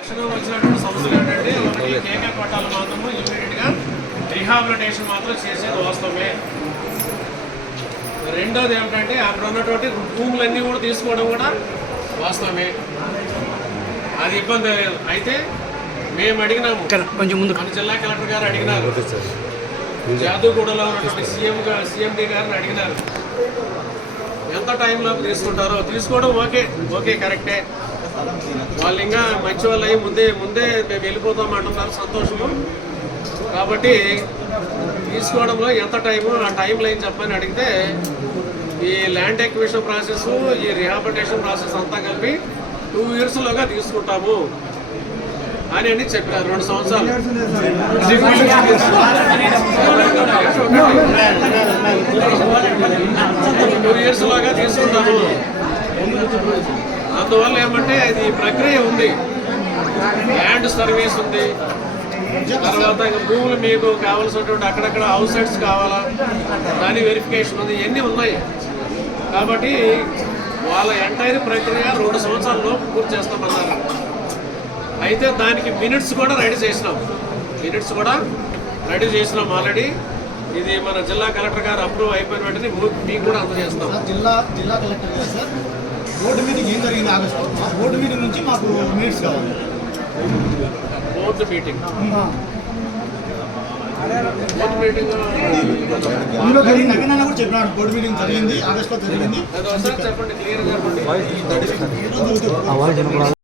వచ్చినటువంటి సమస్యలు ఏంటంటే ఒకటి కేకే పట్టాలు మాత్రము ఇమీడియట్గా రీహాబిలిటేషన్ మాత్రం చేసేది వాస్తవమే. రెండోది ఏమిటంటే అక్కడ ఉన్నటువంటి భూములన్నీ కూడా తీసుకోవడం కూడా వాస్తవమే, అది ఇబ్బంది లేదు. అయితే మేము అడిగినాము, కొంచెం ముందు మన జిల్లా కలెక్టర్ గారు అడిగినారు, జాదూగూడలో ఉన్నటువంటి సీఎండి గారిని అడిగినారు ఎంత టైంలో తీసుకుంటారో. తీసుకోవడం ఓకే కరెక్టే, వాళ్ళు ఇంకా మంచి వాళ్ళు అయ్యి ముందే మేము వెళ్ళిపోతాం అంటున్నారు, సంతోషము. కాబట్టి తీసుకోవడంలో ఎంత టైము, ఆ టైం లైన్ చెప్పని అడిగితే ఈ ల్యాండ్ ఎక్విజిషన్ ప్రాసెస్, ఈ రిహాబిలిటేషన్ ప్రాసెస్ అంతా కలిపి 2 yearsలోగా తీసుకుంటాము అని చెప్పారు. 2 సంవత్సరాలు 2 yearsలోగా తీసుకుంటాము. అందువల్ల ఏమంటే అది ప్రక్రియ ఉంది, ల్యాండ్ సర్వీస్ ఉంది, తర్వాత ఇంకా భూములు మీకు కావాల్సినటువంటి అక్కడక్కడ హౌస్ సైట్స్ కావాలా, దాని వెరిఫికేషన్ ఉంది, ఇవన్నీ ఉన్నాయి. కాబట్టి వాళ్ళ ఎంటైర్ ప్రక్రియ 2 సంవత్సరాల్లో పూర్తి చేస్తామన్నారు. అయితే దానికి మినిట్స్ కూడా రెడీ చేసినాం ఆల్రెడీ. ఇది మన జిల్లా కలెక్టర్ గారు అప్రూవ్ అయిపోయిన వెంటనే మీకు కూడా అందజేస్తాం. జిల్లా కలెక్టర్ గారు సార్, బోర్డు మీటింగ్ ఏం జరిగింది ఆగస్టు, బోర్డు మీటింగ్ నుంచి మాకు మినిట్స్ కావాలి. బోర్డు మీటింగ్ నగనన్న కూడా చెప్పినాడు, బోర్డు మీటింగ్ జరిగింది, ఆగస్టులో జరిగింది. చెప్పండి, క్లియర్ చెప్పండి.